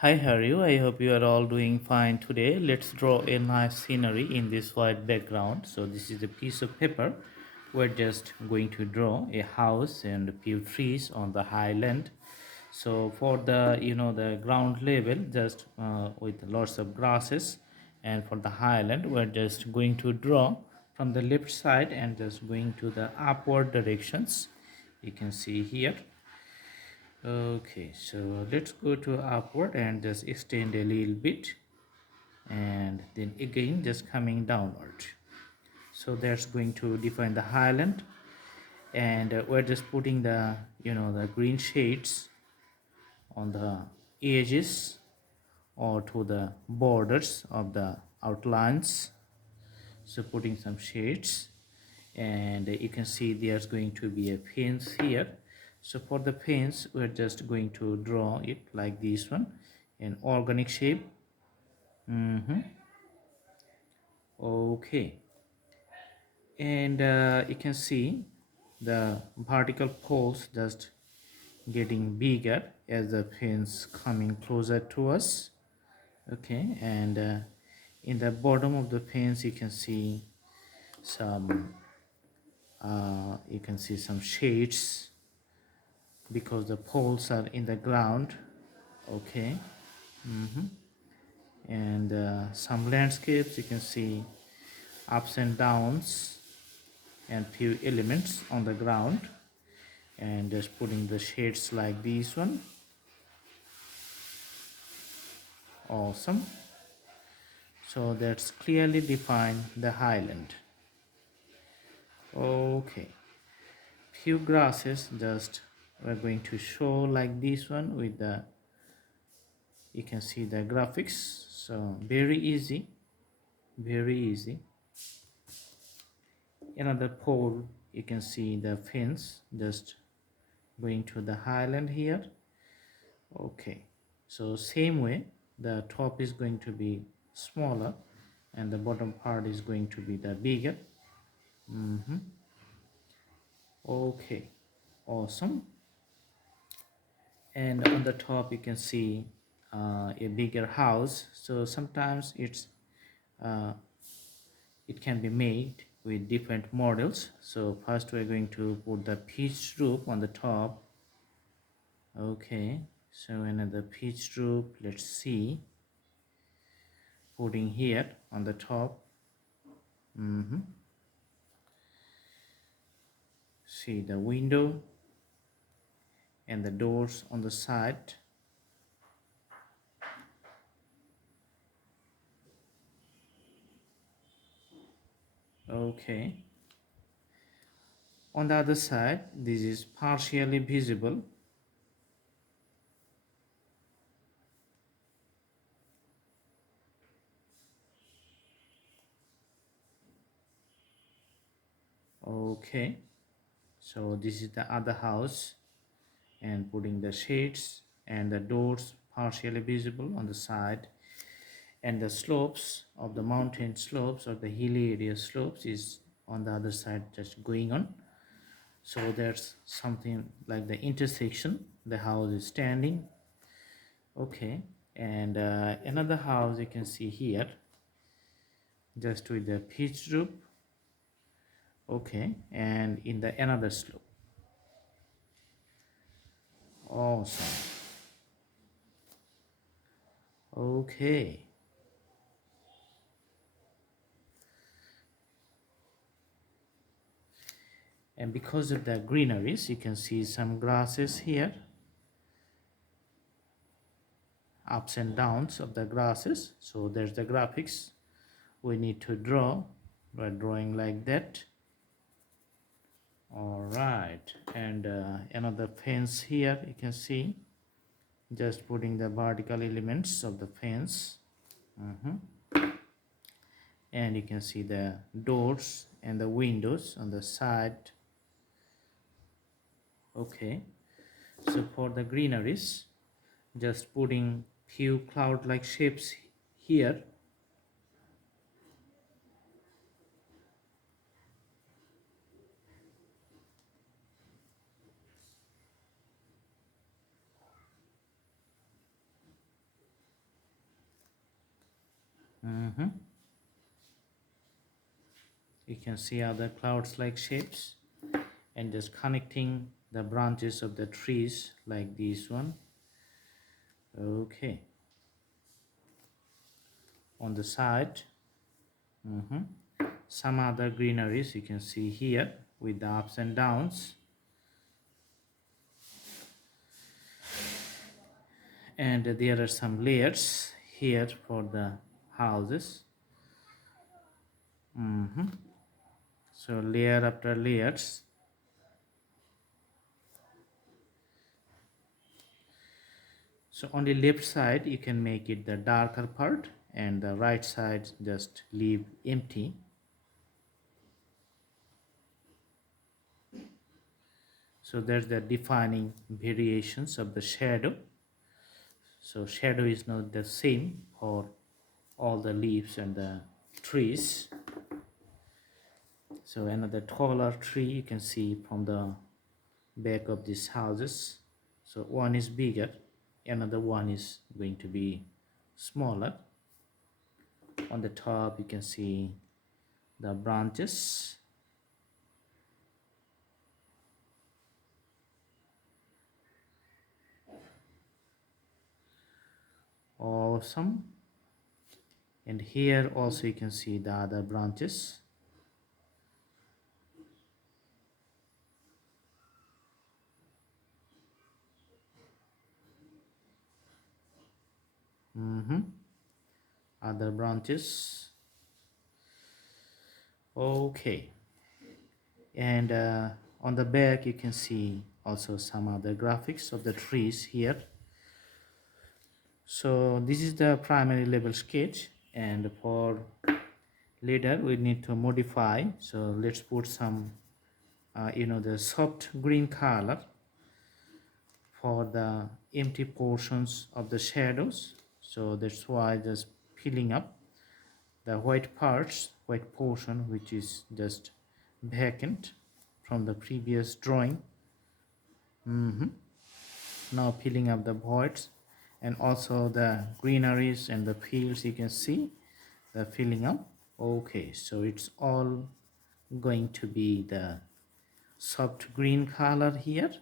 Hi, how are you? I hope you are all doing fine today. Let's draw a nice scenery in this white background. So this is a piece of paper. We're just going to draw a house and a few trees on the highland. So for the ground level, just with lots of grasses, and for the highland, we're just going to draw from the left side and just going to the upward directions. You can see here. Okay, so let's go to upward and just extend a little bit, and then again just coming downward. So that's going to define the highland, and we're just putting the green shades on the edges or to the borders of the outlines. So putting some shades, and you can see there's going to be a fence here. So for the fence, we're just going to draw it like this one, an organic shape. Okay, and you can see the vertical poles just getting bigger as the fence coming closer to us. Okay, and in the bottom of the fence you can see some shades because the poles are in the ground. Okay, and some landscapes you can see ups and downs and few elements on the ground, and just putting the shades like this one. Awesome. So that's clearly defined the highland. Okay, few grasses just we're going to show like this one with the, you can see the graphics. So very easy, very easy. Another pole, you can see the fence just going to the highland here. Okay, so same way the top is going to be smaller and the bottom part is going to be the bigger. Okay, awesome. And on the top you can see a bigger house. So sometimes uh, it can be made with different models. So first we're going to put the pitched roof on the top. Okay, so another pitched roof, let's see, putting here on the top. See the window and the doors on the side. Okay, on the other side this is partially visible. Okay, so this is the other house, and putting the shades and the doors partially visible on the side, and the slopes of the mountain slopes or the hilly area slopes is on the other side just going on. So there's something like the intersection, the house is standing. Okay, and another house you can see here just with the pitched roof. Okay, and in the another slope. Awesome. Okay, and because of the greeneries you can see some grasses here, ups and downs of the grasses. So there's the graphics we need to draw by drawing like that. All right, and another fence here you can see, just putting the vertical elements of the fence. And you can see the doors and the windows on the side. Okay, so for the greeneries, just putting few cloud like shapes here. Mm-hmm. You can see other clouds like shapes, and just connecting the branches of the trees like this one. Okay, on the side, some other greeneries you can see here with the ups and downs, and there are some layers here for the houses. So layer after layers. So on the left side you can make it the darker part, and the right side just leave empty. So there's the defining variations of the shadow. So shadow is not the same for all the leaves and the trees. So another taller tree you can see from the back of these houses. So one is bigger, another one is going to be smaller. On the top you can see the branches. Awesome. And here also you can see the other branches. Other branches. Okay, and on the back you can see also some other graphics of the trees here. So this is the primary level sketch, and for later we need to modify. So let's put some the soft green color for the empty portions of the shadows. So that's why just filling up the white portion which is just vacant from the previous drawing. Now filling up the voids, and also the greeneries and the fields you can see the filling up. Okay, so it's all going to be the soft green color here.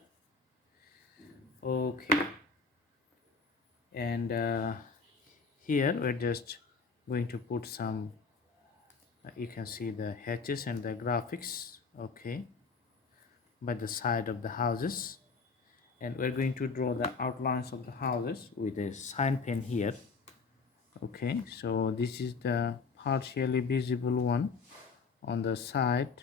Okay, and here we're just going to put some you can see the hatches and the graphics, okay, by the side of the houses, and we're going to draw the outlines of the houses with a sign pen here. Okay, so this is the partially visible one on the side.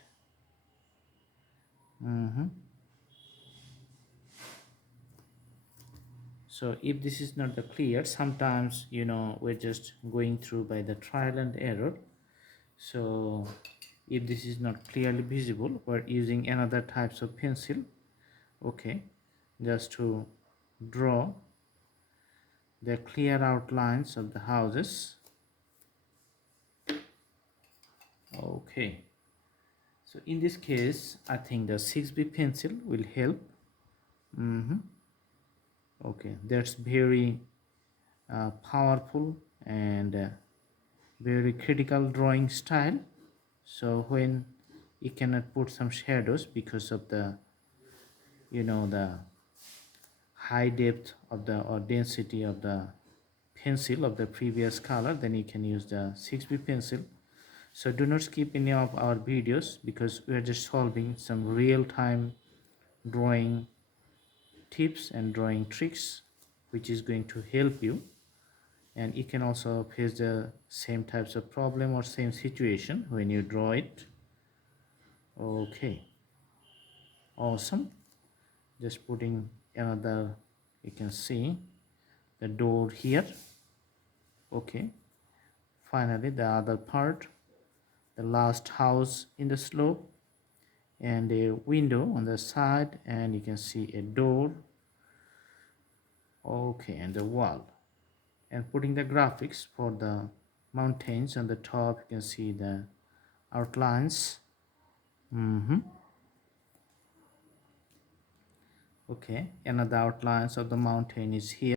So if this is not the clear, sometimes we're just going through by the trial and error. So if this is not clearly visible, we're using another types of pencil, okay, just to draw the clear outlines of the houses. Okay, so in this case I think the 6B pencil will help. Okay, that's very powerful and very critical drawing style. So when you cannot put some shadows because of the the high depth of the or density of the pencil of the previous color, then you can use the 6B pencil. So do not skip any of our videos, because we are just solving some real-time drawing tips and drawing tricks which is going to help you, and you can also face the same types of problem or same situation when you draw it. Okay, awesome. Just putting another, you can see the door here. Okay, finally the other part, the last house in the slope, and a window on the side, and you can see a door. Okay, and the wall, and putting the graphics for the mountains on the top. You can see the outlines. Okay, another outlines of the mountain is here.